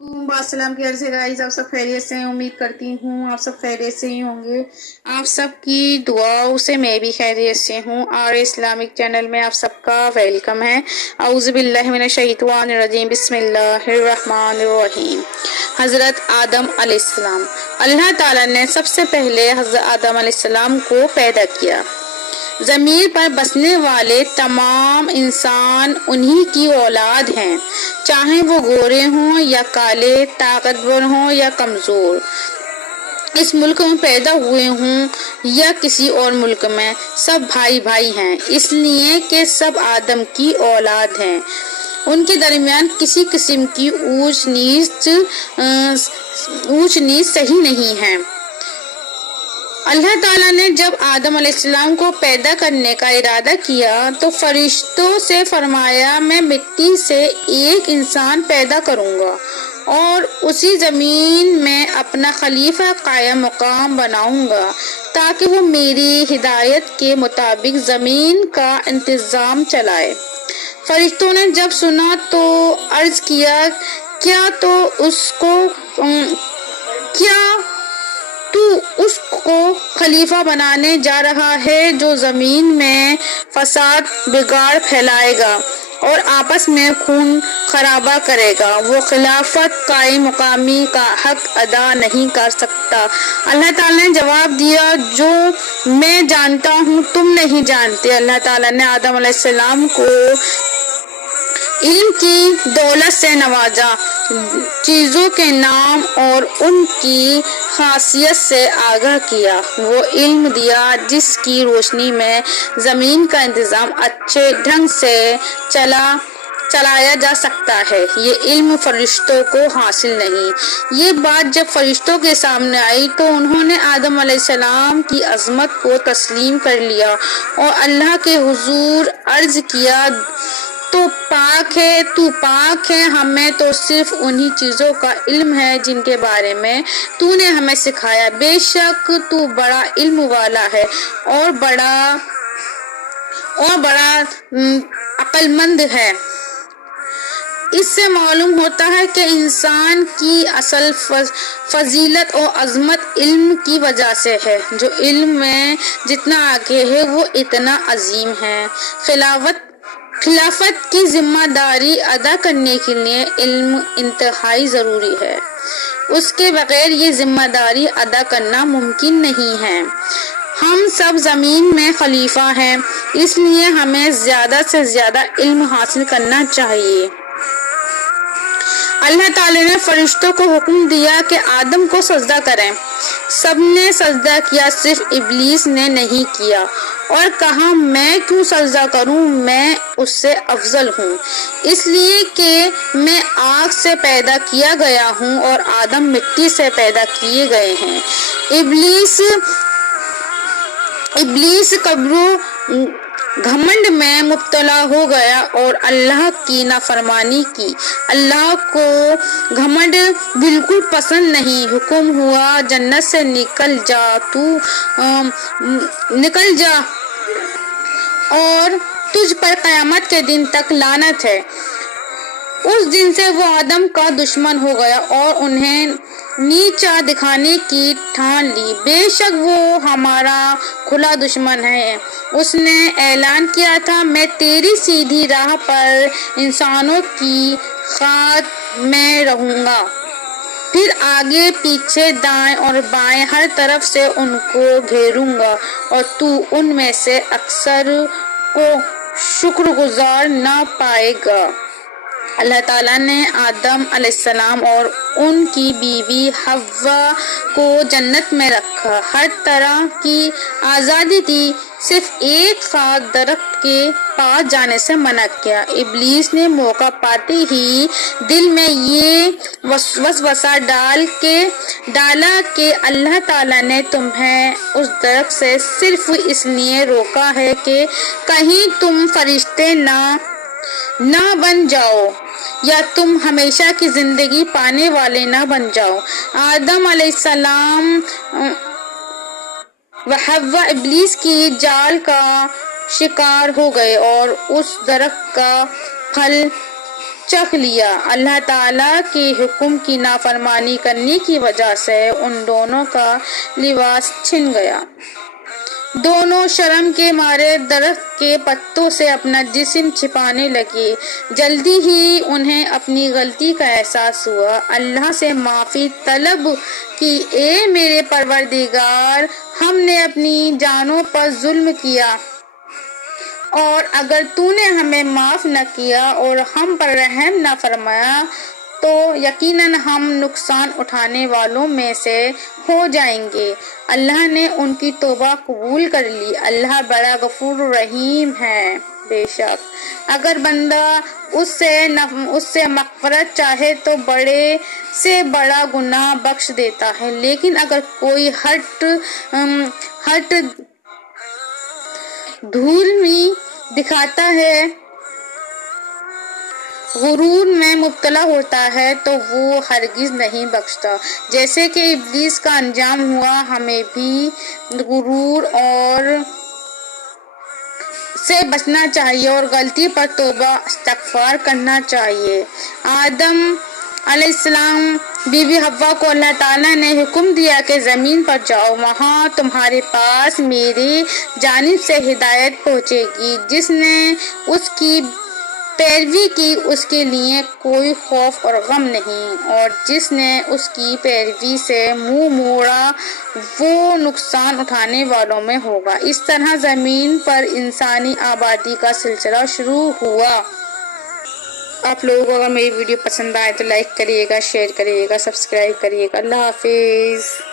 अस्सलाम की अर्ज़ है गाइस, आप सब खैरियत से हैं। उम्मीद करती हूँ आप सब खैरियत से ही होंगे। आप सबकी दुआओं से मैं भी खैरियत से हूँ। और इस्लामिक चैनल में आप सबका वेलकम है। औज़ु बिल्लाहि मिनश शैतानिर रजीम, बिस्मिल्लाहिर रहमानिर रहीम। हज़रत आदम अलैहिस्सलाम, अल्लाह ताला ने सबसे पहले हज़रत आदम अलैहिस्सलाम को पैदा किया। ज़मीन पर बसने वाले तमाम इंसान उन्हीं की औलाद हैं, चाहे वो गोरे हों या काले, ताकतवर हों या कमज़ोर, इस मुल्क में पैदा हुए हों या किसी और मुल्क में, सब भाई भाई हैं, इसलिए कि सब आदम की औलाद हैं। उनके दरमियान किसी किस्म की ऊंच नीच सही नहीं है। अल्लाह ताला ने जब आदम अलैहिस्सलाम को पैदा करने का इरादा किया तो फरिश्तों से फरमाया, मैं मिट्टी से एक इंसान पैदा करूंगा और उसी ज़मीन में अपना खलीफा कायम मुकाम बनाऊंगा ताकि वो मेरी हिदायत के मुताबिक ज़मीन का इंतज़ाम चलाए। फरिश्तों ने जब सुना तो अर्ज़ किया, क्या तू उसको खलीफा बनाने जा रहा है जो ज़मीन में फसाद बिगाड़ फैलाएगा और आपस में खून खराबा करेगा। वो खिलाफत कायम मुकामी का हक अदा नहीं कर सकता। अल्लाह ताला ने जवाब दिया, जो मैं जानता हूँ तुम नहीं जानते। अल्लाह ताला ने आदम अलैहिस्सलाम को इल्म की दौलत से नवाजा, चीज़ों के नाम और उनकी खासियत से आगाह किया। वो इल्म दिया जिसकी रोशनी में ज़मीन का इंतज़ाम अच्छे ढंग से चलाया जा सकता है। ये इल्म फरिश्तों को हासिल नहीं। ये बात जब फरिश्तों के सामने आई तो उन्होंने आदम अलैहिस्सलाम की अज़मत को तस्लीम कर लिया और अल्लाह के हुजूर अर्ज़ किया, तू पाक है, हमें तो सिर्फ उन्हीं चीज़ों का इल्म है जिनके बारे में तूने हमें सिखाया। बेशक तू बड़ा इल्म वाला है और बड़ा अक्लमंद है। इससे मालूम होता है कि इंसान की असल फजीलत और अजमत इल्म की वजह से है। जो इल्म में जितना आगे है वो इतना अजीम है। खिलाफत की जिम्मेदारी अदा करने के लिए इल्म इंतहाई ज़रूरी है। उसके बगैर ये जिम्मेदारी अदा करना मुमकिन नहीं है। हम सब ज़मीन में खलीफा हैं, इसलिए हमें ज़्यादा से ज़्यादा इल्म हासिल करना चाहिए। अल्लाह ताला ने फरिश्तों को हुक्म दिया कि आदम को सजदा करें। सबने सजदा किया, सिर्फ इब्लीस ने नहीं किया और कहा, मैं क्यों सजदा करूं, मैं उससे अफजल हूं, इसलिए कि मैं आग से पैदा किया गया हूं और आदम मिट्टी से पैदा किए गए हैं। इब्लीस कब्रो घमंड में मुब्तला हो गया और अल्लाह की नाफरमानी की। अल्लाह को घमंड बिल्कुल पसंद नहीं। हुक्म हुआ, जन्नत से निकल जा और तुझ पर क़यामत के दिन तक लानत है। उस दिन से वो आदम का दुश्मन हो गया और उन्हें नीचा दिखाने की ठान ली। बेशक वो हमारा खुला दुश्मन है। उसने ऐलान किया था, मैं तेरी सीधी राह पर इंसानों की खात में रहूंगा, फिर आगे पीछे दाएं और बाएं हर तरफ से उनको घेरूंगा और तू उनमें से अक्सर को शुक्रगुजार ना पाएगा। अल्लाह ताला ने आदम अलैहिस्सलाम और उनकी बीवी हव्वा को जन्नत में रखा, हर तरह की आज़ादी दी, सिर्फ एक खास दरख्त के पास जाने से मना किया। इब्लीस ने मौका पाते ही दिल में ये वसवसा डाला कि अल्लाह ताला ने तुम्हें उस दरख्त से सिर्फ इसलिए रोका है कि कहीं तुम फरिश्ते ना बन जाओ या तुम हमेशा की जिंदगी पाने वाले ना बन जाओ। आदम अलैहिस्सलाम व हव्वा इब्लीस की जाल का शिकार हो गए और उस दरख्त का फल چکھ لیا۔ اللہ تعالیٰ کے حکم کی نافرمانی کرنے کی وجہ سے ان دونوں کا لباس چھن گیا۔ دونوں شرم کے مارے درخت کے پتوں سے اپنا جسم چھپانے لگے۔ جلدی ہی انہیں اپنی غلطی کا احساس ہوا۔ اللہ سے معافی طلب کی، اے میرے پروردگار، ہم نے اپنی جانوں پر ظلم کیا، اور اگر تو نے ہمیں معاف نہ کیا اور ہم پر رحم نہ فرمایا تو یقیناً ہم نقصان اٹھانے والوں میں سے ہو جائیں گے۔ اللہ نے ان کی توبہ قبول کر لی۔ اللہ بڑا غفور رحیم ہے۔ بے شک اگر بندہ اس سے مغفرت چاہے تو بڑے سے بڑا گناہ بخش دیتا ہے، لیکن اگر کوئی ہٹ دھرمی دکھاتا ہے، غرور میں مبتلا ہوتا ہے تو وہ ہرگز نہیں بخشتا۔ جیسے کہ ابلیس کا انجام ہوا، ہمیں بھی غرور اور سے بچنا چاہیے اور غلطی پر توبہ استغفار کرنا چاہیے۔ آدم علیہ السلام، بی بی حوا کو اللہ تعالیٰ نے حکم دیا کہ زمین پر جاؤ، وہاں تمہارے پاس میری جانب سے ہدایت پہنچے گی۔ جس نے اس کی پیروی کی اس کے لیے کوئی خوف اور غم نہیں، اور جس نے اس کی پیروی سے منہ موڑا وہ نقصان اٹھانے والوں میں ہوگا۔ اس طرح زمین پر انسانی آبادی کا سلسلہ شروع ہوا۔ آپ لوگوں کو اگر میری ویڈیو پسند آئے تو لائک کریے گا، شیئر کریے گا، سبسکرائب کریے گا۔ اللہ حافظ۔